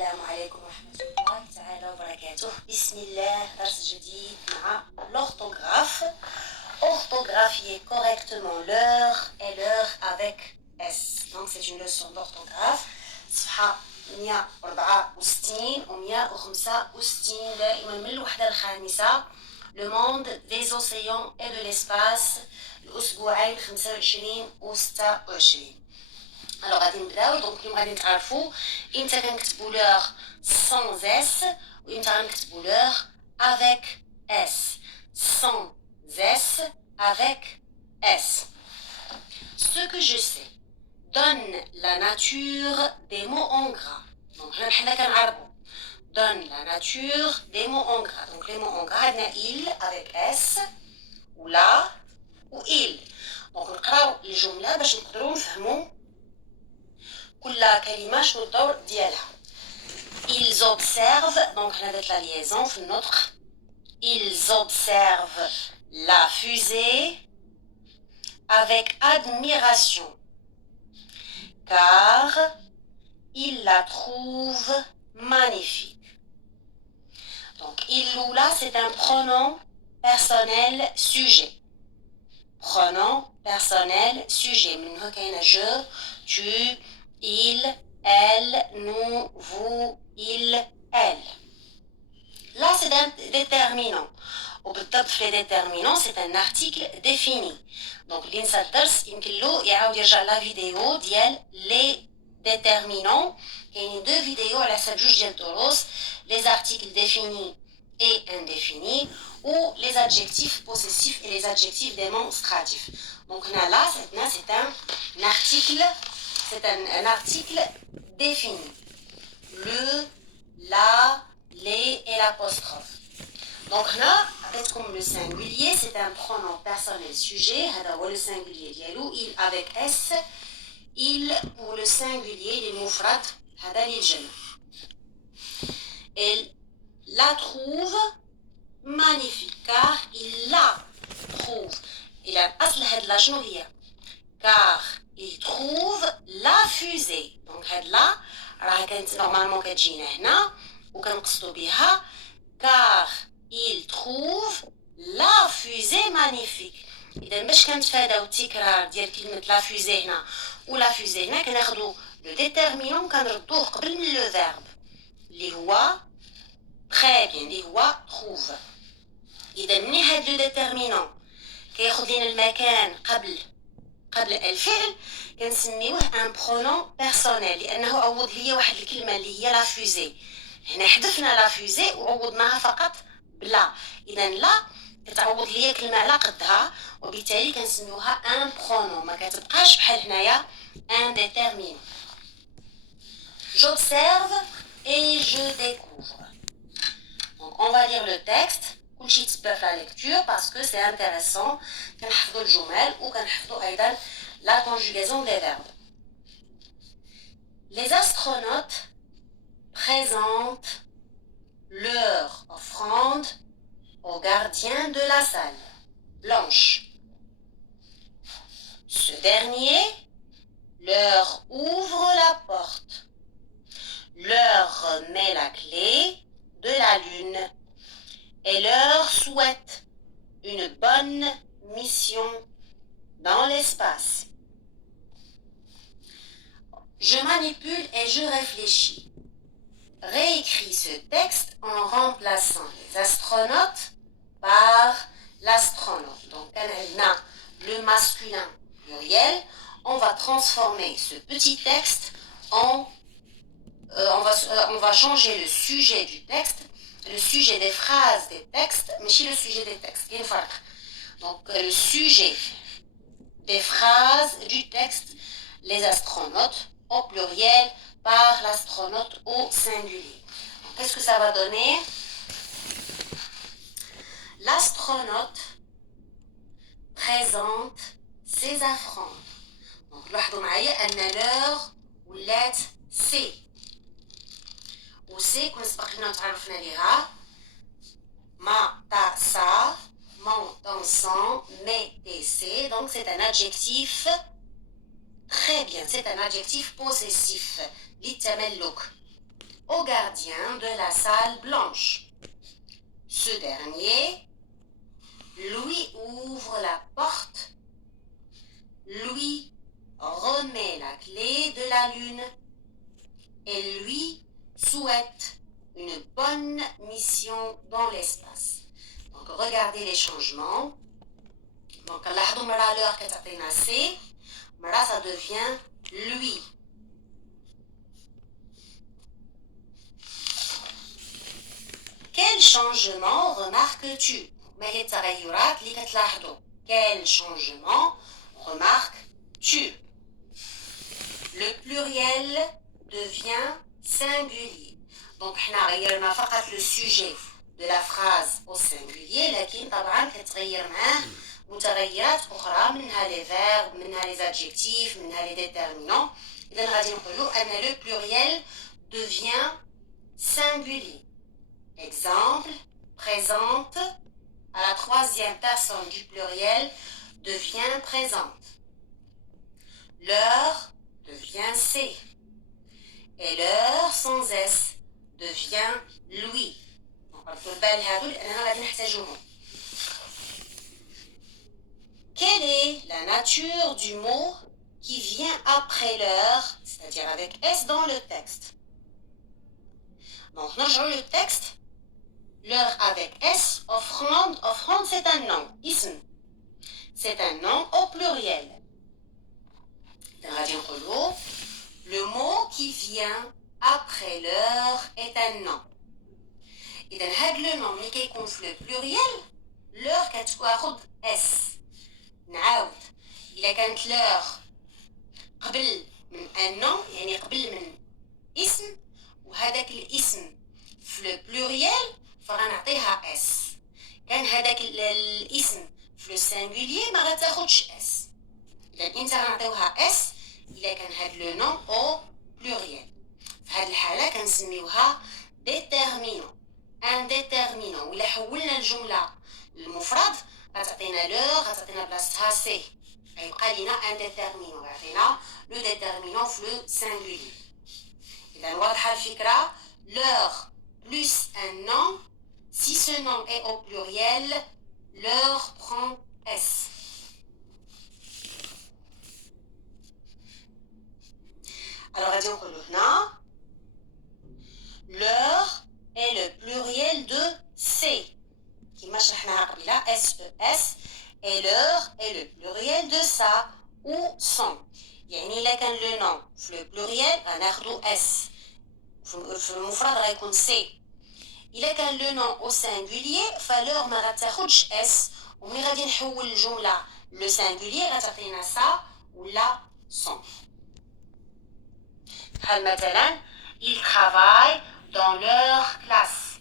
السلام عليكم ورحمة الله تعالى وبركاته. بسم الله. درس جديد مع l'orthographe. Orthographier correctement l'heure et l'heure avec S. Donc c'est une leçon d'orthographe. صفحة 164 و 165 دائما من الوحدة الخامسة. Le monde des océans et de l'espace. الأسبوعين 25 و 26. Alors, غادي نبداو. دونك اليوم غادي نتعرفوا امتى كنكتبوا لور sans S وامتى غنكتبوا لور avec S. Sans S, avec S. Ce que je sais donne la nature des mots en gras. Donc حنا بحال كنعربوا donne la nature des mots en gras. Donc les mots en gras عندنا il avec S ou la ou il. Donc نقراو الجملة باش نقدروا نفهموا كل كلمة شنو الدور ديالها. Ils observent, donc on a la liaison في النطق. Ils observent la fusée avec admiration, car ils la trouvent magnifique. Donc il ou la, c'est un pronom personnel sujet. Pronom personnel sujet. من هنا كاين je, tu, il, elle, nous, vous, il, elle. Là, c'est un déterminant. وبالضبط في les déterminants, c'est un article défini. Donc, اللي نسى الدرس يمكن له يعاود يرجع لا فيديو ديال les déterminants. كاينين دو فيديو على حسب جوج ديال الدروس. Les articles définis et indéfinis ou les adjectifs possessifs et les adjectifs démonstratifs. Donc, là, c'est un article. C'est un article défini. Le, la, les et l'apostrophe. Donc là, comme le singulier, c'est un pronom personnel sujet. Le singulier dialou, il avec S. Il pour le singulier, les mufrad, il la trouve magnifique car il la trouve. Il a la genouville. Car il trouve la fusée. Donc là, normalement كتجينا هنا وكنقصدوا بها car il trouve la fusée magnifique. إذا باش كنتفاداو التكرار ديال كلمة la fusée هنا ولا fusée هنا كناخدو لو ديتيرمينون كنردوه قبل من لو فيرب اللي هو très bien اللي هو trouve. إذا مني هاد لو ديتيرمينون كياخد لينا المكان قبل الفعل كنسميوه ان برونون بيرسونيل لانه عوض ليا واحد الكلمه اللي هي لا فوزي. هنا حذفنا لا فوزي وعوضناها فقط بلا. اذا لا كتعوض ليا كلمه على قدها وبالتالي كنسميوها ان برونون ما كتبقاش بحال هنايا ان ديتيرمين. J'observe et je découvre. Donc on va lire le texte. كلشي يتبع في la lecture parce que c'est intéressant. كنحفظوا الجمل وكنحفظوا ايضا la conjugaison des verbes. Les astronautes présentent leur offrande au gardien de la salle blanche. Ce dernier leur ouvre la porte, leur remet la clé de la lune et leur souhaite une bonne mission dans l'espace. Je manipule et je réfléchis. Réécris ce texte en remplaçant les astronautes par l'astronaute. Donc, on a le masculin pluriel. On va transformer ce petit texte en... on va changer le sujet du texte. Le sujet des phrases des textes, mais chez le sujet des textes, il y a une fois. Donc le sujet des phrases du texte, les astronautes au pluriel par l'astronaute au singulier. Qu'est-ce que ça va donner? L'astronaute présente ses offrandes. Donc لاحظوا معايا أن l'heure ولات سي. وسي كون سبق لنا تعرفنا ليها ما تا سا mon ton son mais et c'est. Donc c'est un adjectif très bien, c'est un adjectif possessif للتملك. au gardien de la salle blanche. Ce dernier lui ouvre la porte, lui remet la clé de la lune et lui souhaite une bonne mission dans l'espace. Donc regardez les changements. Donc لاحظوا مرة l'heure كتعطينا C, مرة ça devient lui. Quel changement remarques-tu? ما هي التغيرات اللي كتلاحظوا؟ Quel changement remarques-tu? Le pluriel devient singulier. Donc احنا غيرنا فقط le sujet de la phrase au singulier, لكن طبعا كتغير معاه متغيرات أخرى منها les verbes, منها les adjectifs, منها les déterminants. إذا غادي نقولوا أن le pluriel devient singulier. Exemple, présente à la troisième personne du pluriel devient présente. L'heure devient C. Et l'heure sans S devient lui. Quelle est la nature du mot qui vient après l'heure, c'est-à-dire avec S dans le texte? Donc, nous le texte. L'heure avec S, offrande c'est un nom, ism. C'est un nom au pluriel. Le mot qui vient après l'heure est un nom. إذا هاد le nom اللي كيكون في le pluriel, l'heure كتاخد S. نعاود إلا كانت l'heure قبل من un nom يعني قبل من اسم وهذاك الاسم في le pluriel فغنعطيها S. كان هذاك الاسم في le singulier ما غتاخدش S. إذا إمتى غنعطيوها S؟ إلا كان هاد لو نون أو بلوريال. في هاد الحالة كنسميوها déterminant. ان déterminant. وإلا حولنا الجملة للمفرد غتعطينا لور غتعطينا بلاصتها سي. غيبقى لينا ان déterminant. غيعطينا لو déterminant في لو singulier. إذا واضحة الفكرة؟ l'heure plus un nom. Si ce nom est au pluriel, l'heure prend S. Alors, غادي نقولوا هنا l'heure est le pluriel de C كما شرحناها قبيله SES et l'heure est le pluriel de ça ou son. يعني إلا كان le nom في le pluriel غناخدو S في المفرد غيكون C. إلا كان le nom au singulier فالheure ما غتاخدش S وملي غادي نحول الجملة le singulier غتعطينا ça ولا son. مثلا ils travaillent dans leur classe.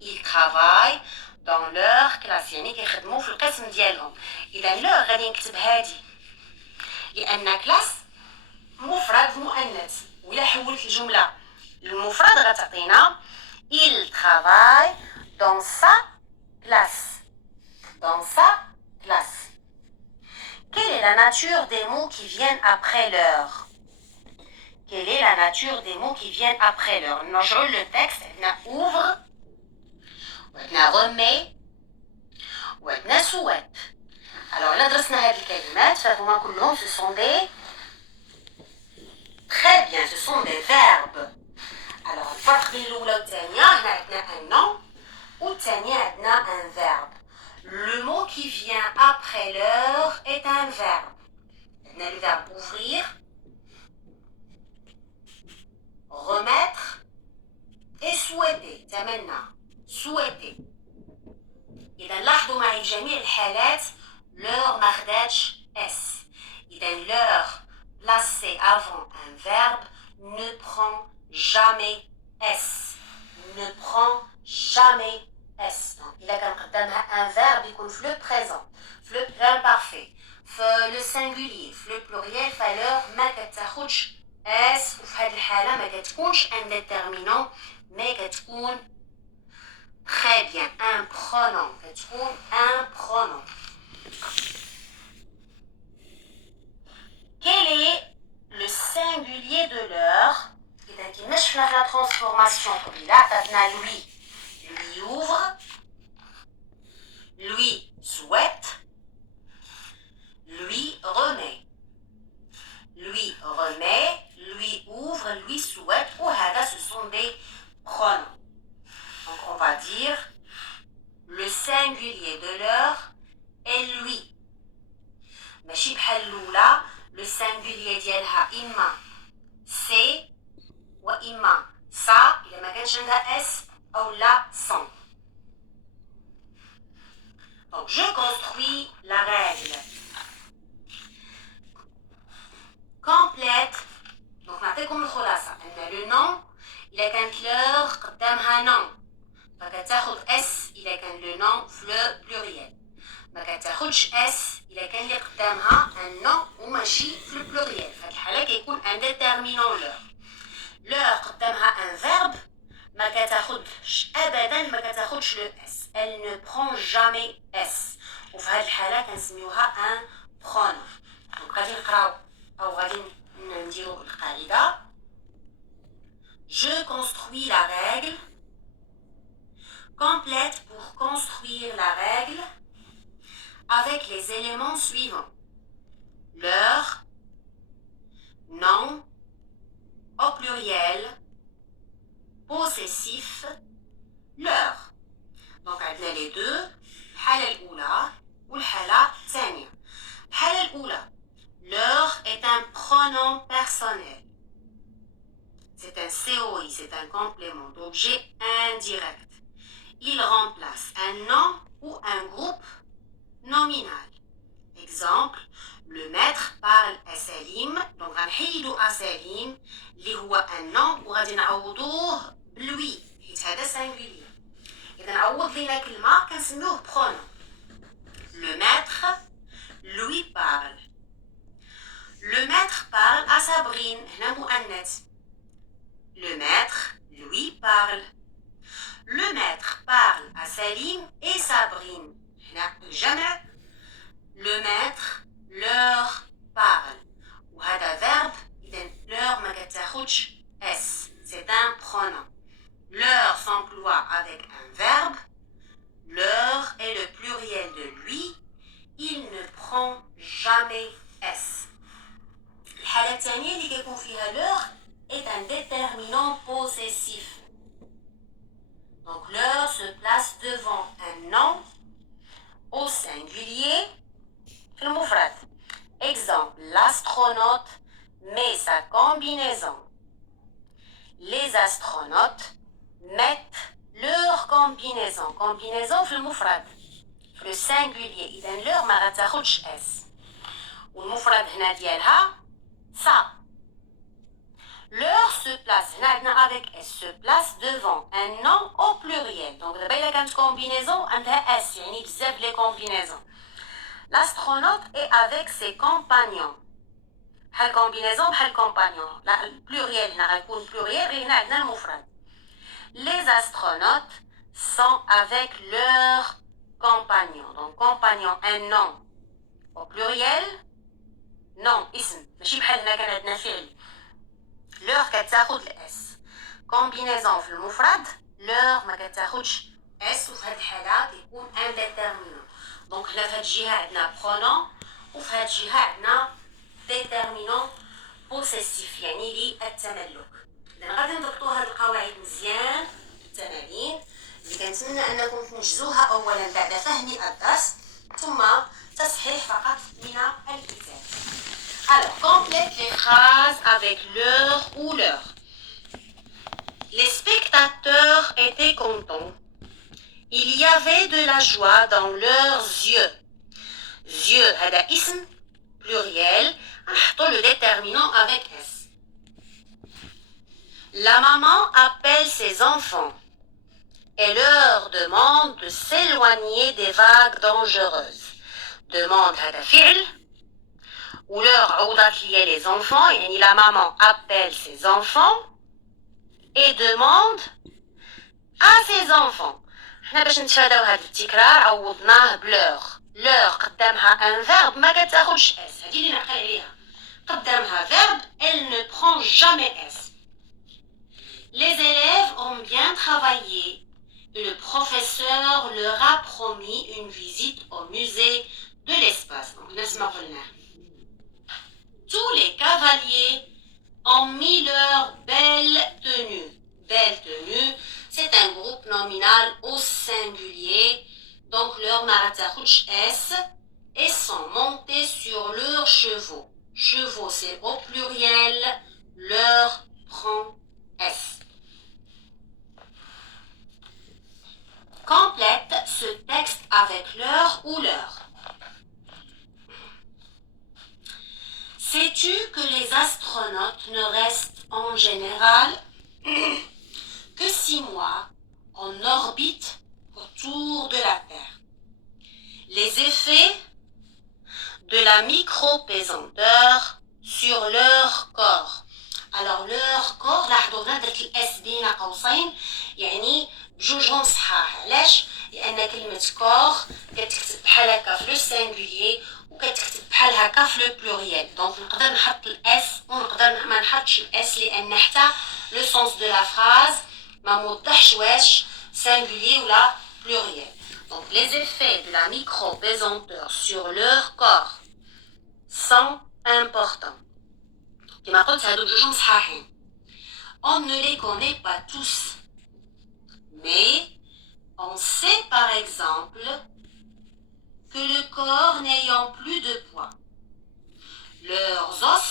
Ils travaillent dans leur classe يعني كيخدموا في القسم ديالهم. إذا leur غادي نكتب هادي لأن كلاس مفرد مؤنث وإلا حولت الجملة للمفرد غتعطينا il travaille dans sa classe. Dans sa classe. Quelle est la nature des mots qui viennent après l'heure? Quelle est la nature des mots qui viennent après l'heure? نرجعوا le texte. عندنا ouvre وعندنا remet وعندنا souhaite. Alors là درسنا هذه الكلمات فهما كلهم ce sont des très bien ce sont des verbes. Alors الفرق بين الأولى والثانية هنا عندنا un nom والثانية عندنا un verbe. Le mot qui vient après l'heure est un verbe. عندنا le verbe ouvrir, remettre et souhaiter. تمنى souhaiter. إذا لاحظوا معي جميع الحالات l'heure ما خداتش S. إذا l'heure placée avant un verbe ne prend jamais S. Ne prend jamais S. Donc إذا كان قدامها un verbe يكون في le présent في le l'imparfait في le singulier في le pluriel فالheure ما كتاخدش S وفي هذه الحالة ما كتكونش un déterminant mais كتكون très bien un pronom. كتكون un pronom. Quel est le singulier de l'heure? إذا كيما شفنا في لا ترانسفورماسيون قبيله عطاتنا lui ouvre, lui souhaite, lui remet, lui ouvre, lui souhaite, ou hada, ce sont des pronoms. Donc on va dire le singulier de l'heure est lui. ماشي بحال الاولى le singulier ديالها اما سي واما سا الا ما كانش عندها اس او لا سون. Donc je construis la règle. Complète. Donc نعطيكم الخلاصة ان le nom إلا كانت l'heure قدامها nom فكتاخد اس إلا كان le nom في le pluriel. ما كتاخدش اس إلا كان اللي قدامها un nom وماشي في le pluriel. في هاد الحالة كيكون un déterminant l'heure. l'heure قدامها un verbe ما كتاخدش أبدا ما كتاخدش le s. Elle ne prend jamais s. وفي هاد الحالة كنسميوها un pronom. Donc غادي نقراو أو غادي نديرو القاعدة. Je construis la règle. Complète pour construire la règle avec les éléments suivants. L'heure, nom, au pluriel, possessif, l'heure. Donc عندنا les deux, الحالة الأولى والحالة الثانية. الحالة الأولى, l'heure est un pronom personnel. C'est un COI, c'est un complément d'objet indirect. Il remplace un nom ou un groupe nominal. Exemple, le maître parle à Salim. Donc غنحيدو à Salim اللي هو un nom وغادي نعوضوه بلوي حيت هذا singulier. إذا نعوض لينا كلمة كنسميوه pronom. Le maître lui parle. Le maître parle à Sabrine. هنا مؤنث. Le maître lui parle. Le maître parle à Salim et Sabrine. هنا الجمع. Le maître leur parle. وهذا verbe إذا leur ما كتاخدش s. C'est un pronom. Leur s'emploie avec un verbe. Leur est le pluriel de lui. Il ne prend jamais s. الحالة الثانية اللي كيكون فيها leur est un déterminant possessif. Donc l'heure se place devant un nom au singulier في المفرد. Exemple, l'astronaute met sa combinaison. Les astronautes mettent leur combinaison. Combinaison في المفرد. في le singulier. إذا leur ما غتاخدش s. والمفرد هنا ديالها ça. L'heure se place, avec S, se place devant un nom au pluriel. Donc, d'abord, il y a une combinaison, un S, il y a les combinaisons. L'astronaute est avec ses compagnons. La combinaison, le compagnon. Le pluriel, il y a un pluriel, et il y a un mufrad. Les astronautes sont avec leurs compagnons. Donc, compagnon, un nom au pluriel. nom اسم ماشي بحال هنا كان عندنا فعل. l'heure كتاخد الاس. كومبينيزون في المفرد l'heure ما كتاخدش اس وفي هذه الحاله كيكون انديتيرمينون. دونك هنا في هذه الجهه عندنا برونون وفي هذه الجهه عندنا ديتيرمينون بوسيسيف يعني للتملك. اذا غادي نضبطوا هذه القواعد مزيان التمارين اللي كنتمنى انكم تنجزوها اولا بعد فهم الدرس ثم تصحيح فقط من الكتاب. Alors, complète les phrases avec l'heure ou l'heure. Les spectateurs étaient contents. Il y avait de la joie dans leurs yeux. Yeux, هذا اسم pluriel. نحطوا le déterminant avec S. La maman appelle ses enfants et leur demande de s'éloigner des vagues dangereuses. Demande هذا فعل. Ou leur عوضات ليا les enfants, يعني la maman appelle ses enfants et demande à ses enfants. حنا باش نتفاداو هذا التكرار عوضناه بلور. لور قدامها un verbe ما كتاخدش اس. هذه اللي نعقل عليها. قدامها verbe elle ne prend jamais s. Les élèves ont bien travaillé et le professeur leur a promis une visite au musée de l'espace. Donc, tous les cavaliers ont mis leur belle tenue. Belle tenue, c'est un groupe nominal au singulier, donc leur maratachouch S, et sont montés sur leurs chevaux. Chevaux, c'est au pluriel, leur prend S. Complète ce texte avec leur ou leur. Sais-tu que les astronautes ne restent en général que 6 mois en orbite autour de la Terre? Les effets de la micro-pesanteur sur leur corps. Alors leur corps لاحظوا هنا درت الاس بين قوسين يعني بجوجهم صحاح. علاش؟ لان كلمه كور كتكتب بحال هكا في لو سينغوليي وكتكتب بحال هكا في لو بلوريال. دونك نقدر نحط الاس ونقدر ما نحطش الاس لان حتى لو سونس دو لا فراز ما موضحش واش سينغوليي ولا بلوريال. Donc, les effets de la micro-pesanteur sur leur corps sont importants. On ne les connaît pas tous, mais on sait par exemple que le corps n'ayant plus de poids, leurs os,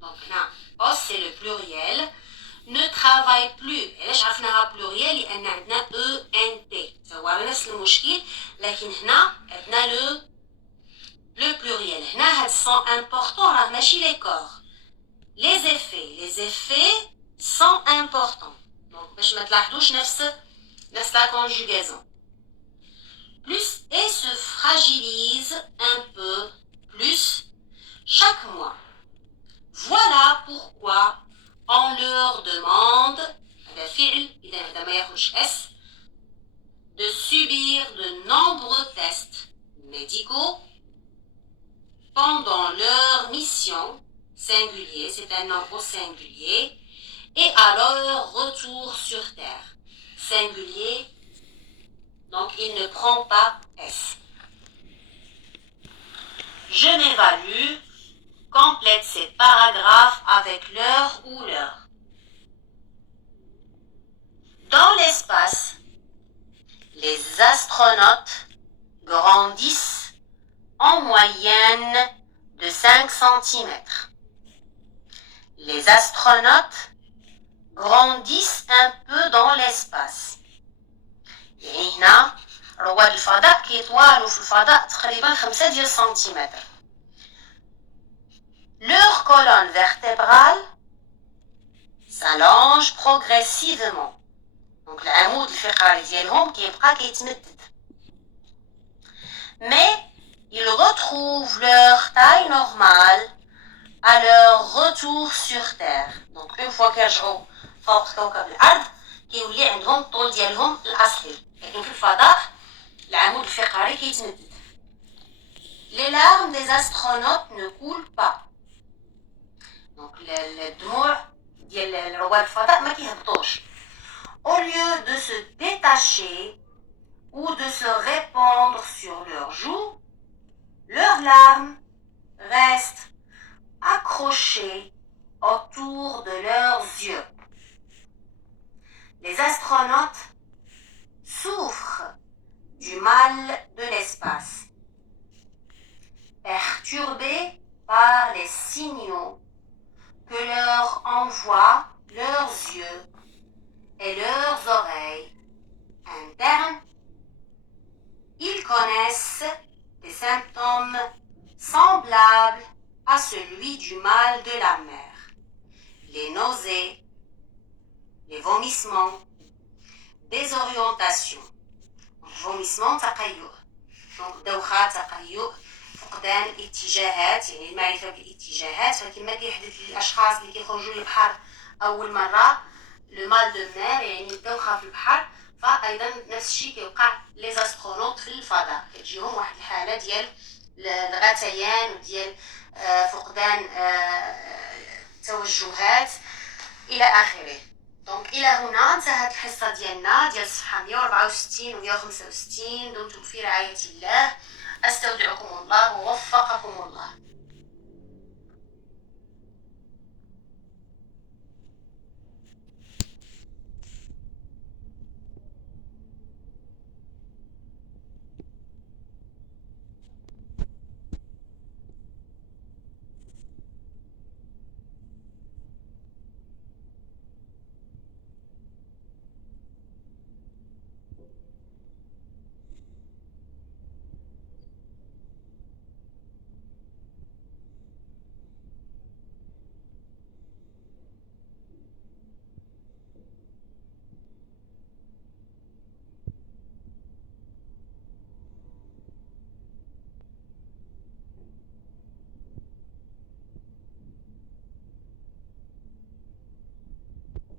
donc là, os c'est le pluriel, ne travaille plus. علاش عرفناها pluriel لأن عندنا ENT سواء نفس المشكل لكن هنا عندنا le pluriel. هنا هاد sont importants راه ماشي les corps. Les effets sont importants. Donc باش ما تلاحظوش نفس la conjugaison. Plus et se fragilise un peu plus chaque mois. Voilà pourquoi on leur demande de subir de nombreux tests médicaux pendant leur mission singulier, c'est un nombre singulier, et à leur retour sur Terre. Singulier, donc il ne prend pas S. Je m'évalue. Complète ces paragraphes avec leur ou leur. Dans l'espace, les astronautes grandissent en moyenne de 5 cm. Les astronautes grandissent un peu dans l'espace. يعني هنا رواد الفضاء كيطوالوا في الفضاء تقريبا 5 سنتيمتر. Leur colonne vertébrale s'allonge progressivement. Donc العمود الفقري ديالهم كيبقى كيتمدد. Mais ils retrouvent leur taille normale à leur retour sur Terre. Donc une fois كيرجعوا فوق كوكب الأرض كيولي عندهم الطول ديالهم الأصلي. لكن في الفضاء العمود الفقري كيتمدد. Les larmes des astronautes ne coulent pas. Donc الدموع ديال رواد الفضاء ما كيهبطوش. Au lieu de se détacher ou de se répandre sur leurs joues, leurs larmes restent accrochées autour de leurs yeux. Les astronautes souffrent du mal de l'espace, perturbés par les signaux que leur envoient leurs yeux et leurs oreilles internes. Ils connaissent des symptômes semblables à celui du mal de la mer. Les nausées, les vomissements, désorientation. Vomissement, تقيؤ. Donc دوخة تقيؤ فقدان اتجاهات يعني المعرفة بالاتجاهات ولكن ما كيحدث للأشخاص اللي كيخرجوا للبحر أول مرة لو مال دو مير يعني الدوخة في البحر فأيضا نفس الشيء كيوقع لي زاسترونوت في الفضاء كتجيهم واحد الحالة ديال الغثيان وديال فقدان توجهات إلى آخره. دونك إلى هنا انتهت الحصة ديالنا ديال الصفحة 164 و 165. دمتم في رعاية الله. أستودعكم الله ووفقكم الله.